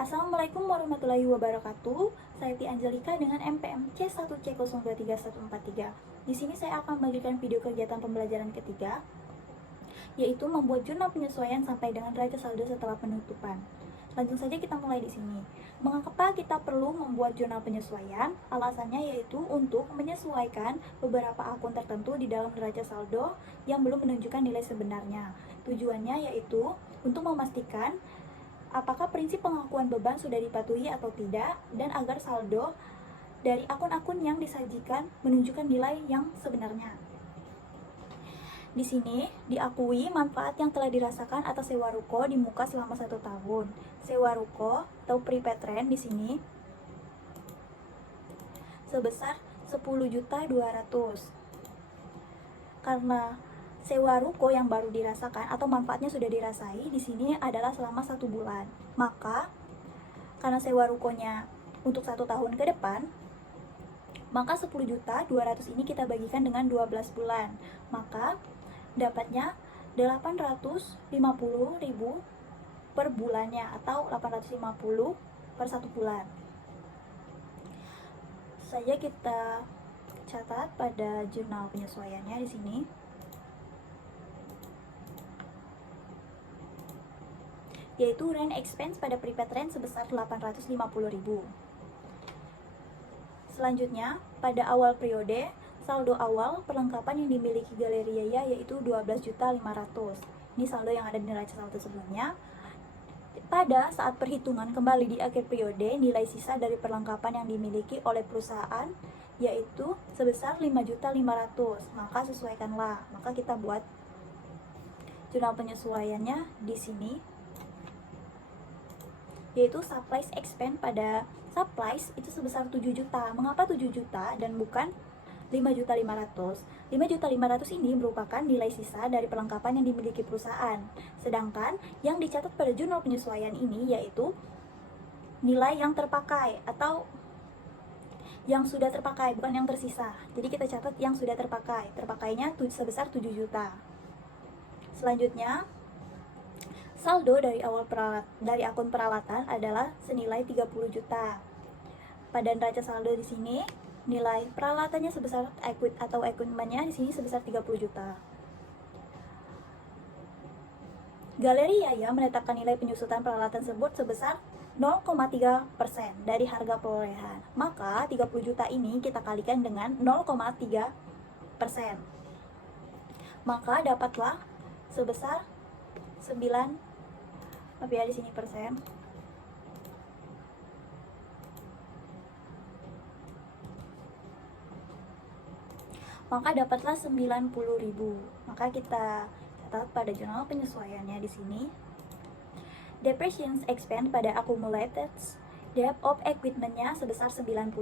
Assalamualaikum warahmatullahi wabarakatuh. Saya Ti Angelika dengan MPM C1C023143. Di sini saya akan membagikan video kegiatan pembelajaran ketiga, yaitu membuat jurnal penyesuaian sampai dengan raja saldo setelah penutupan. Langsung saja kita mulai di sini. Mengapa kita perlu membuat jurnal penyesuaian? Alasannya yaitu untuk menyesuaikan beberapa akun tertentu di dalam neraca saldo yang belum menunjukkan nilai sebenarnya. Tujuannya yaitu untuk memastikan apakah prinsip pengakuan beban sudah dipatuhi atau tidak, dan agar saldo dari akun-akun yang disajikan menunjukkan nilai yang sebenarnya. Di sini diakui manfaat yang telah dirasakan atas sewa ruko di muka selama 1 tahun. Sewa ruko atau prepaid rent di sini sebesar 10.200.000. Karena sewa ruko yang baru dirasakan atau manfaatnya sudah dirasai di sini adalah selama 1 bulan. Maka karena sewa rukonya untuk 1 tahun ke depan, maka 10.200.000 ini kita bagikan dengan 12 bulan. Maka dapatnya 850.000 per bulannya atau 850 per 1 bulan. Saja kita catat pada jurnal penyesuaiannya di sini. Yaitu rent expense pada prepaid rent sebesar 850.000. Selanjutnya, pada awal periode, saldo awal perlengkapan yang dimiliki Galeri Yaya yaitu 12.500.000. Ini saldo yang ada di neraca saldo sebelumnya. Pada saat perhitungan kembali di akhir periode, nilai sisa dari perlengkapan yang dimiliki oleh perusahaan yaitu sebesar 5.500.000. Maka sesuaikanlah. Maka kita buat jurnal penyesuaiannya di sini, yaitu supplies expense pada supplies itu sebesar 7 juta. Mengapa 7 juta dan bukan 5.500.000? 5.500.000 ini merupakan nilai sisa dari perlengkapan yang dimiliki perusahaan. Sedangkan yang dicatat pada jurnal penyesuaian ini yaitu nilai yang terpakai atau yang sudah terpakai, bukan yang tersisa. Jadi kita catat yang sudah terpakai. Terpakainya sebesar 7 juta. Selanjutnya, saldo dari akun peralatan adalah senilai 30 juta. Pada neraca saldo di sini, nilai peralatannya sebesar equipment-nya di sini sebesar 30 juta. Galeri Yaya menetapkan nilai penyusutan peralatan tersebut sebesar 0,3% dari harga perolehan. Maka 30 juta ini kita kalikan dengan 0,3%. Maka dapatlah sebesar 9, tapi ya di sini persen. Maka dapatlah 90.000. Maka kita catat pada jurnal penyesuaiannya di sini. Depreciation expense pada accumulated debt of equipment-nya sebesar 90.000.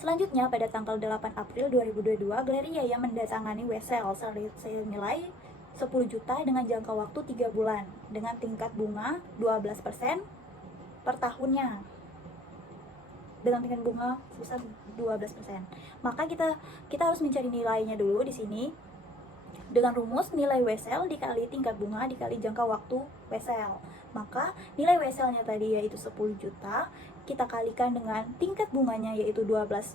Selanjutnya pada tanggal 8 April 2022, Galeri Yaya mendatangani Wesel senilai 10 juta dengan jangka waktu 3 bulan dengan tingkat bunga 12% per tahunnya. Dengan tingkat bunga sebesar 12%. Maka kita harus mencari nilainya dulu di sini. Dengan rumus nilai Wesel dikali tingkat bunga dikali jangka waktu Wesel. Maka nilai Weselnya tadi yaitu 10 juta, kita kalikan dengan tingkat bunganya yaitu 12%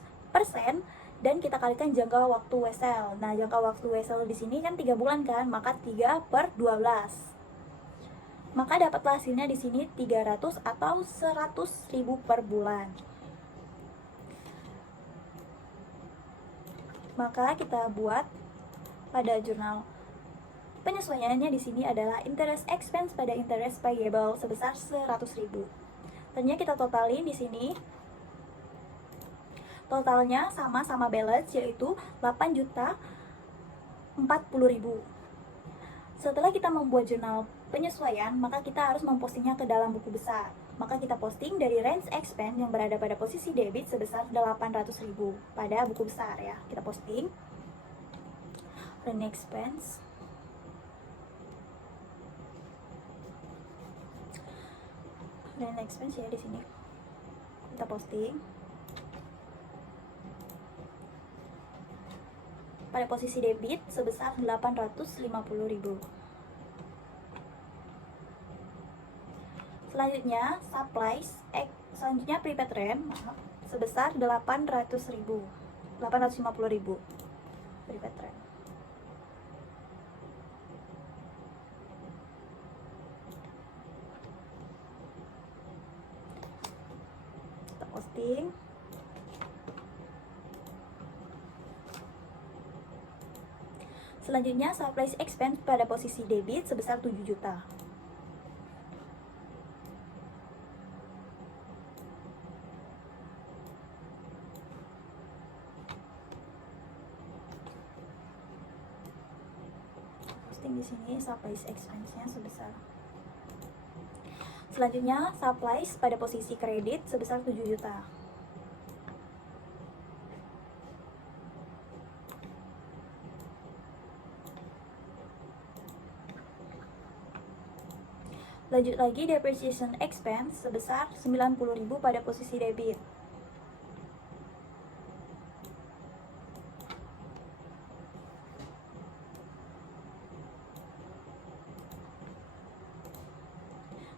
dan kita kalikan jangka waktu Wesel. Nah, jangka waktu Wesel di sini kan 3 bulan kan, maka 3 per 12. Maka dapatlah hasilnya di sini 300 atau 100.000 per bulan. Maka kita buat pada jurnal penyesuaiannya di sini adalah interest expense pada interest payable sebesar 100.000. Ternyata kita totalin di sini. Totalnya sama balance yaitu 8.040.000. Setelah kita membuat jurnal penyesuaian, maka kita harus mempostingnya ke dalam buku besar. Maka kita posting dari range expense yang berada pada posisi debit sebesar 800.000 pada buku besar ya. Kita posting range expense. Range expense ya di sini. Kita posting pada posisi debit sebesar 850.000. Selanjutnya selanjutnya prepaid rent sebesar 850.000 prepaid rent. Kita posting. Selanjutnya supplies expense pada posisi debit sebesar 7 juta. Posting di sini supplies expense-nya sebesar. Selanjutnya supplies pada posisi kredit sebesar 7 juta. Lanjut lagi depreciation expense sebesar 90.000 pada posisi debit.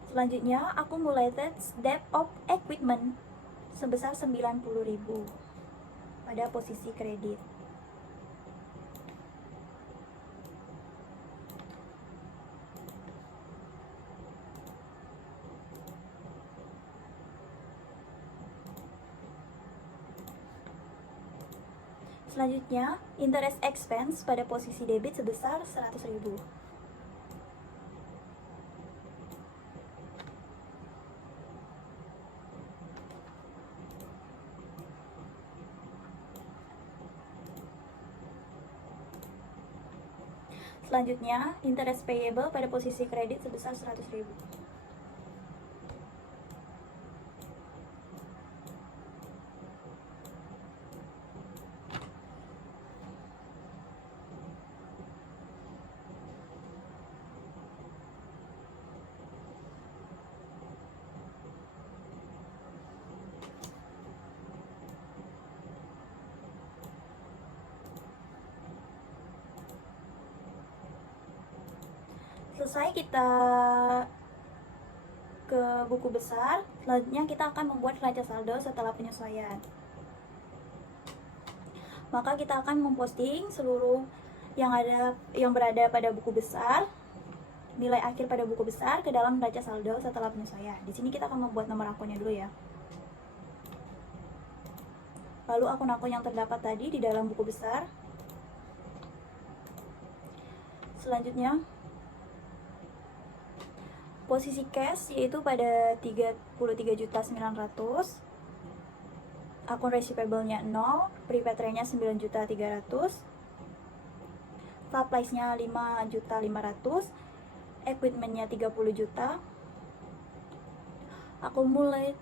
Selanjutnya accumulated debt of equipment sebesar 90.000 pada posisi kredit. Selanjutnya, interest expense pada posisi debit sebesar 100.000. Selanjutnya, interest payable pada posisi kredit sebesar 100.000. Selesai kita ke buku besar, selanjutnya kita akan membuat neraca saldo setelah penyesuaian. Maka kita akan memposting seluruh yang berada pada buku besar, nilai akhir pada buku besar ke dalam neraca saldo setelah penyesuaian. Di sini kita akan membuat nomor akunnya dulu ya. Lalu akun-akun yang terdapat tadi di dalam buku besar. Selanjutnya posisi cash yaitu pada 33.900.000, akun receivable-nya 0, prepaid rent-nya 9.300.000, supplies-nya 5.500.000, equipment-nya 30 juta, accumulated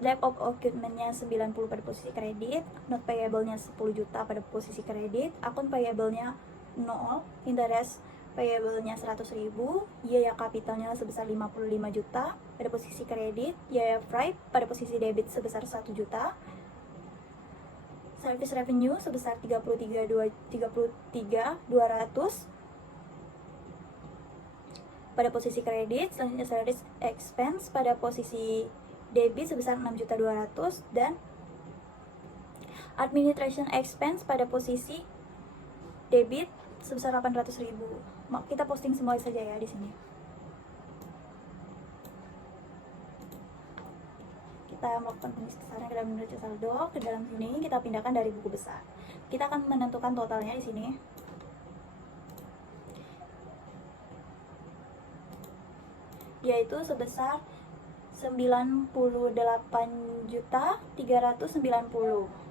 debt of equipment-nya 90 pada posisi kredit, note payable-nya 10 juta pada posisi kredit, akun payable-nya 0, interest payable-nya 100.000, biaya kapitalnya sebesar 55 juta pada posisi kredit, biaya freight pada posisi debit sebesar 1 juta, service revenue sebesar 33.200 pada posisi kredit. Selanjutnya service expense pada posisi debit sebesar 6.200.000 dan administration expense pada posisi debit sebesar 800.000. Kita posting semua saja ya di sini. Kita melakukan pengisian ke dalam neraca saldo, ke dalam sini kita pindahkan dari buku besar. Kita akan menentukan totalnya di sini. Yaitu sebesar 98.390.000.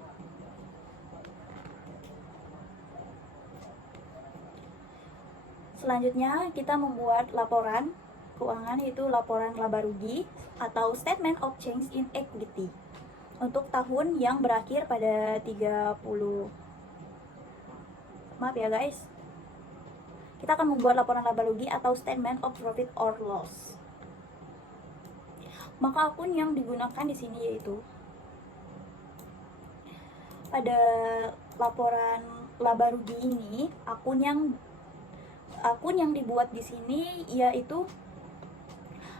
Selanjutnya kita membuat laporan keuangan, yaitu laporan laba rugi atau statement of change in equity untuk tahun yang berakhir pada 30. Maaf ya guys. Kita akan membuat laporan laba rugi atau statement of profit or loss. Maka akun yang digunakan di sini yaitu pada laporan laba rugi ini, akun yang dibuat di sini yaitu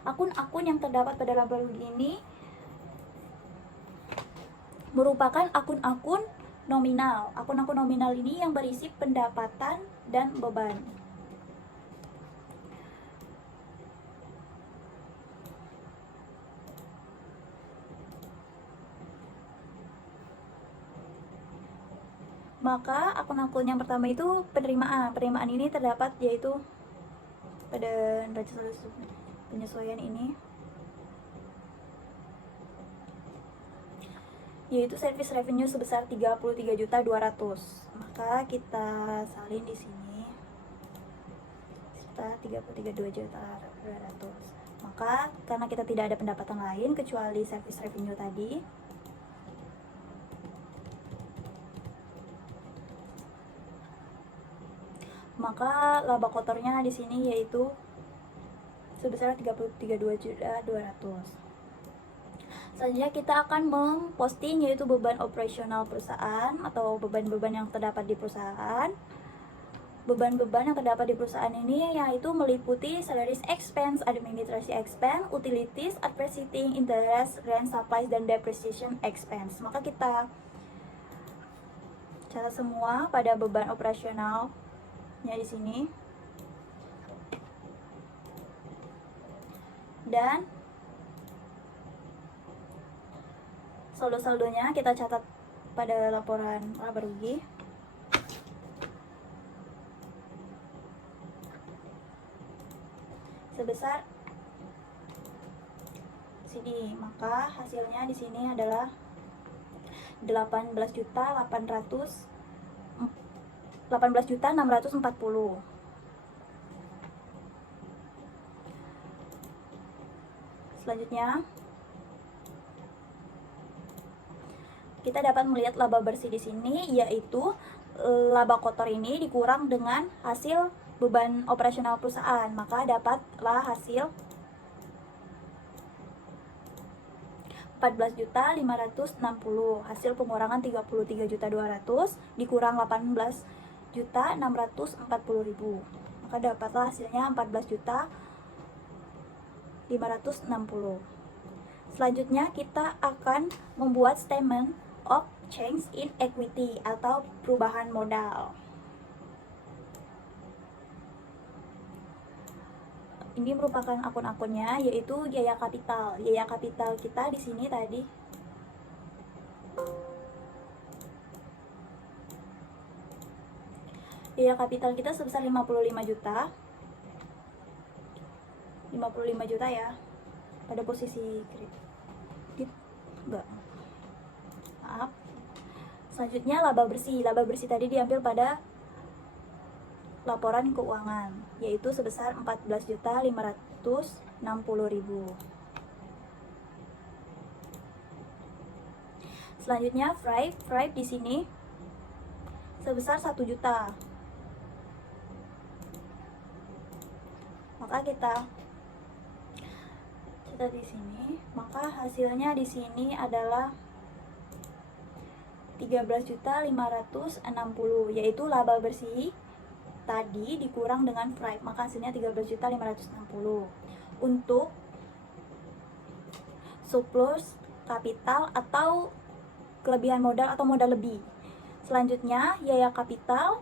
Akun-akun yang terdapat pada laba rugi ini merupakan akun-akun nominal. Akun-akun nominal ini yang berisi pendapatan dan beban. Maka akun-akun yang pertama itu penerimaan. Penerimaan ini terdapat yaitu pada neraca penyesuaian ini, yaitu service revenue sebesar 33.200.000. Maka kita salin di sini sekitar 33.200.000. Maka karena kita tidak ada pendapatan lain kecuali service revenue tadi, maka laba kotornya di sini yaitu sebesar 33.200.000. Selanjutnya kita akan memposting yaitu beban operasional perusahaan atau beban-beban yang terdapat di perusahaan. Beban-beban yang terdapat di perusahaan ini yaitu meliputi salaries expense, administration expense, utilities, advertising, interest, rent, supplies, dan depreciation expense. Maka kita catat semua pada beban operasional di sini, dan saldo-saldonya kita catat pada laporan laba rugi. Sebesar sini, maka hasilnya di sini adalah 18.640. Selanjutnya kita dapat melihat laba bersih di sini, yaitu laba kotor ini dikurang dengan hasil beban operasional perusahaan, maka dapatlah hasil 14.560. Hasil pengurangan 33.200 dikurang 18.640.000, maka dapatlah hasilnya 14.560. Selanjutnya kita akan membuat statement of change in equity atau perubahan modal. Ini merupakan akun-akunnya, yaitu Yaya Capital. Yaya Capital kita di sini tadi Yaya Capital kita sebesar 55 juta. 55 juta ya. Pada posisi kredit enggak. Maaf. Selanjutnya laba bersih. Laba bersih tadi diambil pada laporan keuangan, yaitu sebesar 14.560.000. Selanjutnya Frive di sini sebesar 1 juta. Maka kita catat di sini, maka hasilnya di sini adalah 13.560, yaitu laba bersih tadi dikurang dengan Frive, maka hasilnya 13.560. Untuk surplus kapital atau kelebihan modal atau modal lebih, selanjutnya Yaya Capital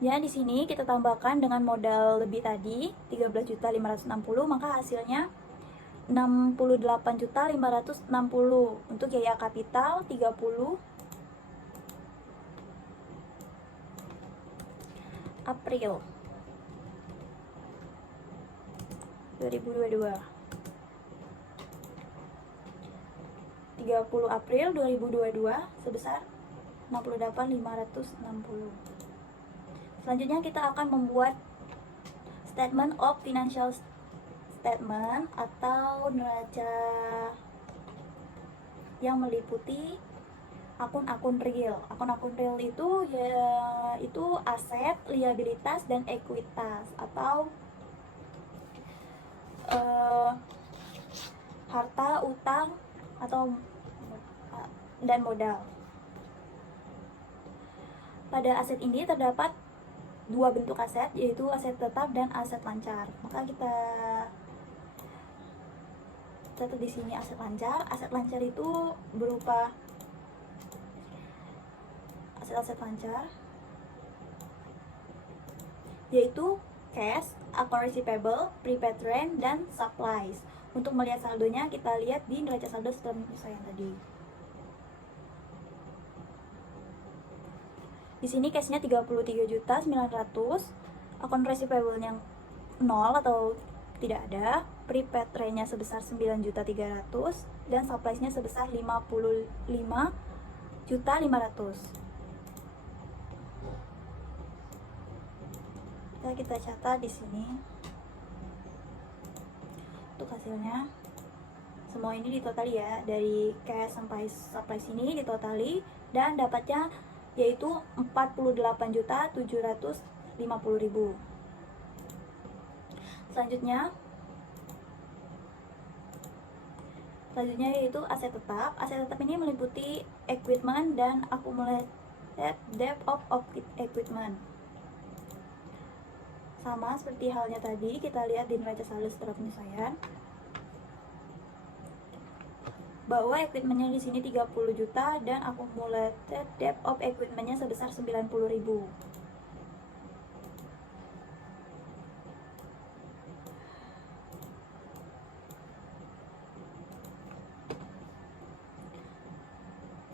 ya, di sini kita tambahkan dengan modal lebih tadi 13.560, maka hasilnya 68.560. Untuk Yaya Capital 30 April 2022. 30 April 2022 sebesar 68.560. Selanjutnya kita akan membuat statement of financial statement atau neraca yang meliputi akun-akun real. Akun-akun real itu itu aset, liabilitas, dan ekuitas atau harta, utang, atau dan modal. Pada aset ini terdapat dua bentuk aset, yaitu aset tetap dan aset lancar. Maka kita catat di sini aset lancar. Aset lancar itu berupa aset-aset lancar, yaitu cash, account receivable, prepaid rent, dan supplies. Untuk melihat saldonya, kita lihat di neraca saldo setelah penyesuaian tadi. Di sini cashnya 33.900.000, account receivable-nya 0 atau tidak ada, prepaid rent-nya sebesar 9.300.000, dan supplies-nya sebesar 55.500.000. Kita catat di sini untuk hasilnya. Semua ini ditotali ya, dari cash sampai supplies ini ditotali, dan dapatnya yaitu 48.750.000. Selanjutnya yaitu aset tetap. Aset tetap ini meliputi equipment dan accumulated debt of equipment. Sama seperti halnya tadi, kita lihat di neraca saldo setelah penyesuaian bahwa equipmentnya di sini 30 juta dan accumulated debt of equipmentnya sebesar 90.000.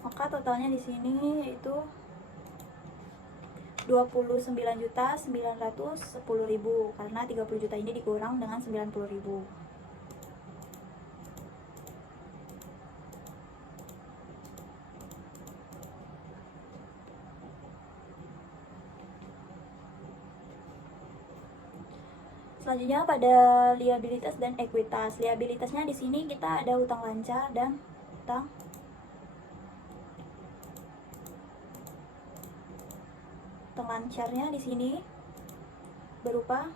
Maka totalnya di sini yaitu 29.910.000, karena 30 juta ini dikurang dengan 90.000. Selanjutnya pada liabilitas dan ekuitas. Liabilitasnya di sini kita ada utang lancar dan utang lancarnya di sini berupa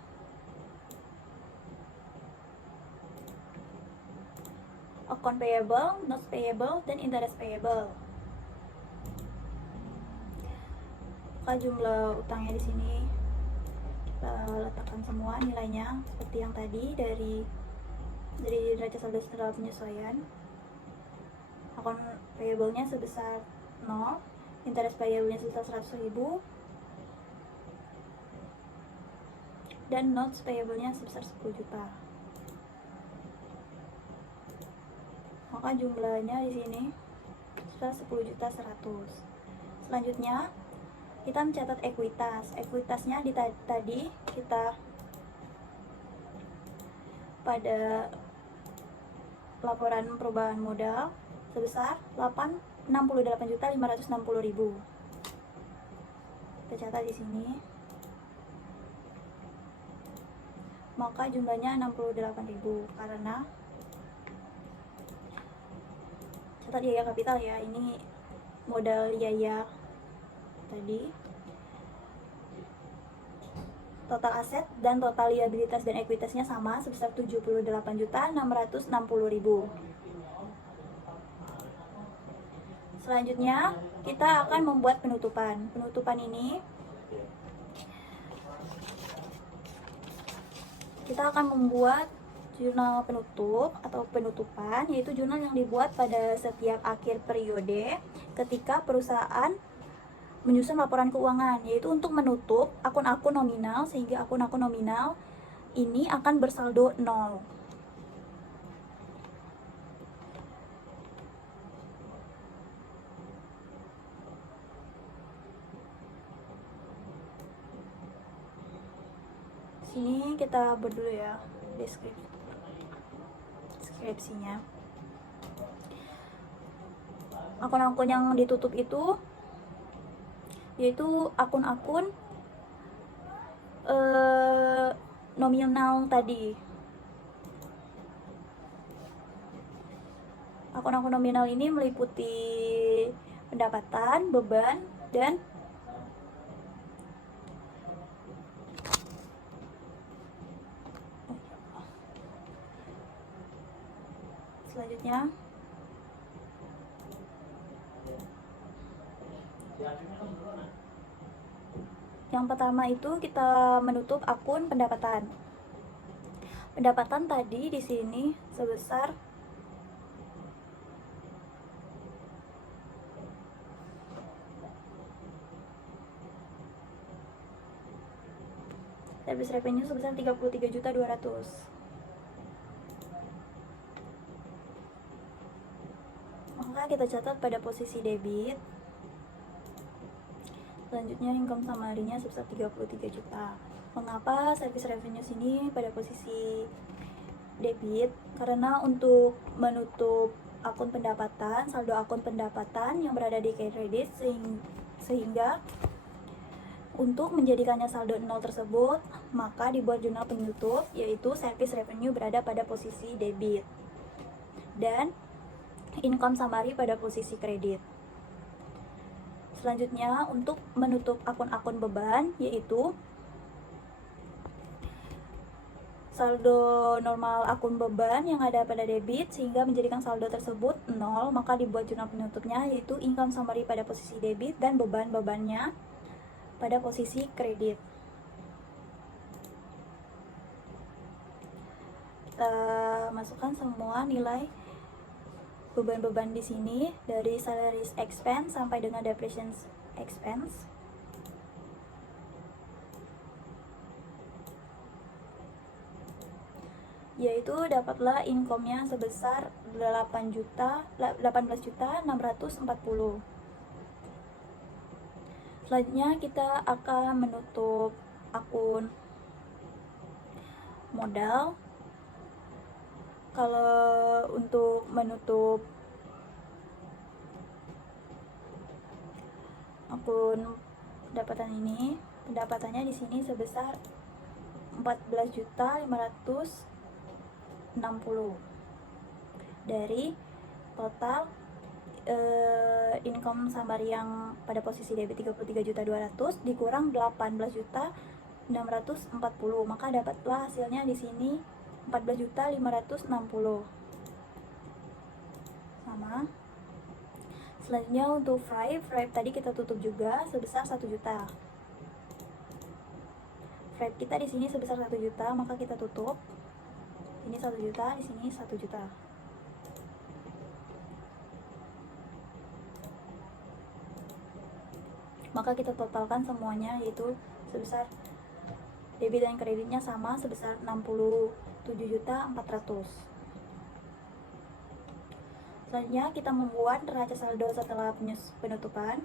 account payable, notes payable, dan interest payable. Maka jumlah utangnya di sini kita letakkan semua nilainya seperti yang tadi dari neraca saldo setelah penyesuaian. Account payable-nya sebesar 0, interest payable-nya sebesar 100.000, dan notes payable-nya sebesar 10 juta. Maka jumlahnya di sini sebesar 10.100.000. Selanjutnya kita mencatat ekuitas. Ekuitasnya tadi kita pada laporan perubahan modal sebesar 68.560.000. Kita catat di sini. Maka jumlahnya 68.000 karena catat biaya kapital ya, ini modal biaya tadi. Total aset dan total liabilitas dan ekuitasnya sama sebesar 78.660.000. Selanjutnya kita akan membuat penutupan. Penutupan ini kita akan membuat jurnal penutup atau penutupan, yaitu jurnal yang dibuat pada setiap akhir periode ketika perusahaan menyusun laporan keuangan, yaitu untuk menutup akun-akun nominal, sehingga akun-akun nominal ini akan bersaldo 0. Sini kita buat dulu ya deskripsinya. Akun-akun yang ditutup itu yaitu akun-akun nominal tadi. Akun-akun nominal ini meliputi pendapatan, beban, dan selanjutnya Yang pertama itu kita menutup akun pendapatan. Pendapatan tadi di sini sebesar service revenue sebesar 33.200.000. Maka kita catat pada posisi debit. Selanjutnya income summary-nya sebesar 33 juta. Mengapa service revenue sini pada posisi debit? Karena untuk menutup akun pendapatan, saldo akun pendapatan yang berada di kredit, sehingga untuk menjadikannya saldo nol tersebut, maka dibuat jurnal penutup, yaitu service revenue berada pada posisi debit dan income summary pada posisi kredit. Selanjutnya, untuk menutup akun-akun beban, yaitu saldo normal akun beban yang ada pada debit sehingga menjadikan saldo tersebut nol, maka dibuat jurnal penutupnya, yaitu income summary pada posisi debit dan beban-bebannya pada posisi kredit. Kita masukkan semua nilai beban-beban di sini dari salaries expense sampai dengan depreciation expense. Yaitu dapatlah income-nya sebesar 18.640.000. Selanjutnya kita akan menutup akun modal. Kalau untuk menutup akun pendapatan ini, pendapatannya di sini sebesar 14.560.000 dari total income summary yang pada posisi debit 33.200.000 dikurang 18.640.000, maka dapatlah hasilnya di sini 14.560.000. Sama. Selanjutnya untuk Stripe tadi kita tutup juga sebesar 1 juta. Stripe kita di sini sebesar 1 juta, maka kita tutup. Ini 1 juta, di sini 1 juta. Maka kita totalkan semuanya, yaitu sebesar debit dan kreditnya sama sebesar 67.400.000. Selanjutnya kita membuat neraca saldo setelah penutupan.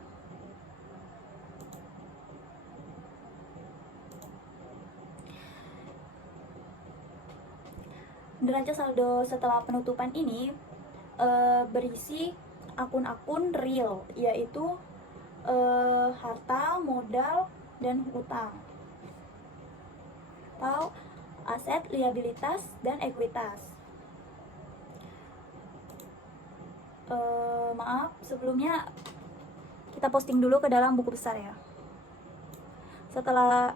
Neraca saldo setelah penutupan ini berisi akun-akun real, yaitu harta, modal, dan hutang, atau aset, liabilitas, dan ekuitas. Maaf, sebelumnya kita posting dulu ke dalam buku besar ya. Setelah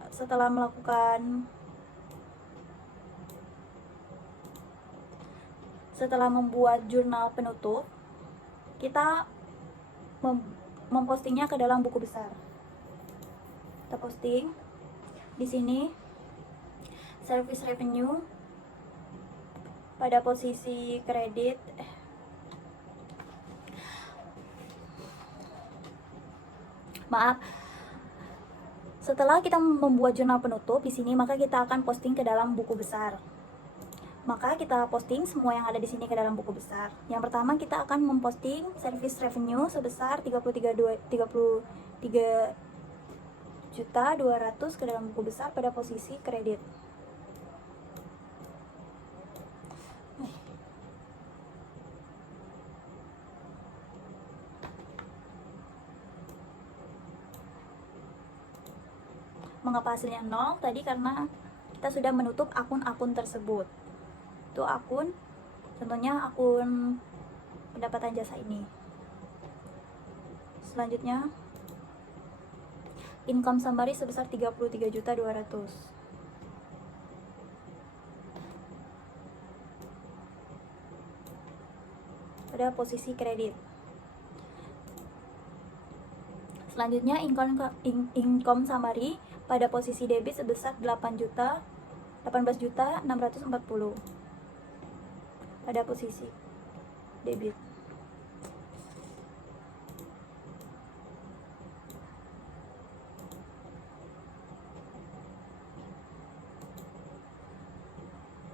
membuat jurnal penutup, kita mempostingnya ke dalam buku besar. Kita posting di sini service revenue pada posisi kredit. Maaf. Setelah kita membuat jurnal penutup di sini, maka kita akan posting ke dalam buku besar. Maka kita posting semua yang ada di sini ke dalam buku besar. Yang pertama kita akan memposting service revenue sebesar 33.200.000 ke dalam buku besar pada posisi kredit. Mengapa hasilnya 0? Tadi karena kita sudah menutup akun-akun tersebut. Itu akun, contohnya akun pendapatan jasa ini. Selanjutnya income summary sebesar 33.200.000. Pada posisi kredit. Selanjutnya income summary pada posisi debit sebesar 18.640 pada posisi debit.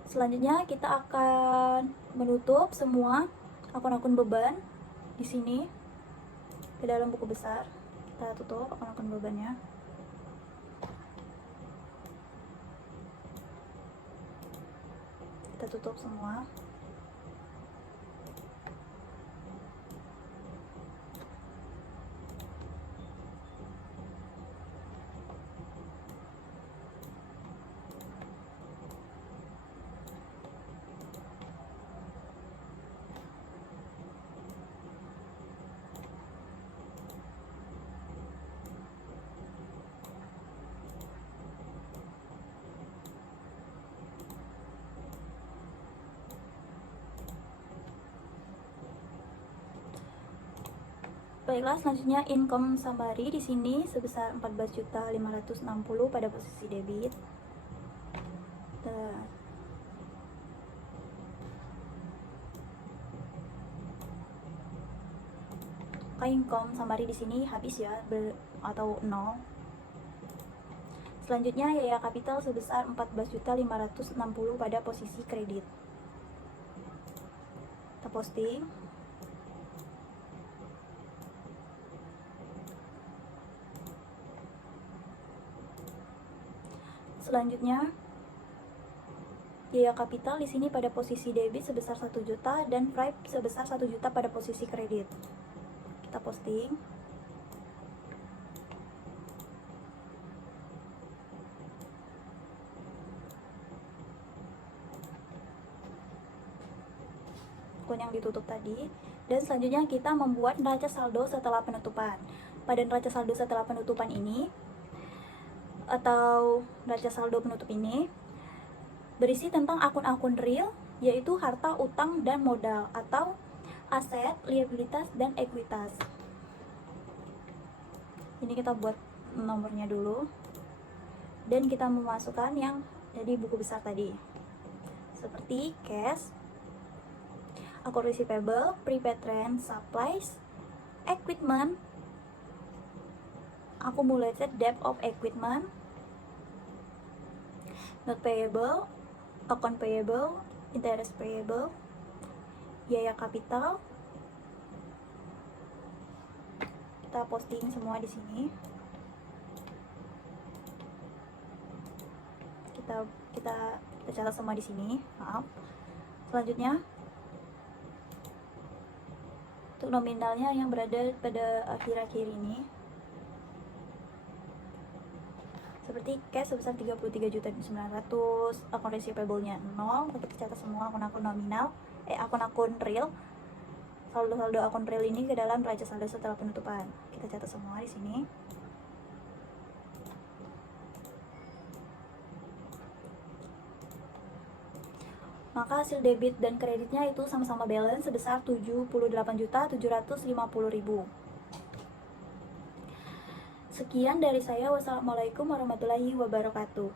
Selanjutnya kita akan menutup semua akun-akun beban di sini ke dalam buku besar. Kita tutup akun-akun bebannya. Kita tutup semua. Baiklah, selanjutnya income summary di sini sebesar 14.560 pada posisi debit. Income summary di sini habis ya, atau 0. Selanjutnya yaya kapital sebesar 14.560 pada posisi kredit. Kita posting. Selanjutnya biaya kapital di sini pada posisi debit sebesar 1 juta dan Stripe sebesar 1 juta pada posisi kredit. Kita posting. Akun yang ditutup tadi. Dan selanjutnya kita membuat neraca saldo setelah penutupan. Pada neraca saldo setelah penutupan ini atau neraca saldo penutup ini berisi tentang akun-akun real, yaitu harta, utang, dan modal, atau aset, liabilitas, dan ekuitas. Ini kita buat nomornya dulu, dan kita memasukkan yang dari buku besar tadi, seperti cash, akun receivable, prepaid rent, supplies, equipment, accumulated debt of equipment, note payable, account payable, interest payable, biaya kapital. Kita posting semua di sini. Kita catat semua di sini. Maaf. Selanjutnya untuk nominalnya yang berada pada akhir-akhir ini, seperti cash sebesar 33.900.000, akun receivable-nya 0. Kita catat semua akun-akun nominal, akun-akun real, saldo-saldo akun real ini ke dalam neraca saldo setelah penutupan. Kita catat semua di sini. Maka hasil debit dan kreditnya itu sama-sama balance sebesar 78.750.000. Sekian dari saya. Wassalamualaikum warahmatullahi wabarakatuh.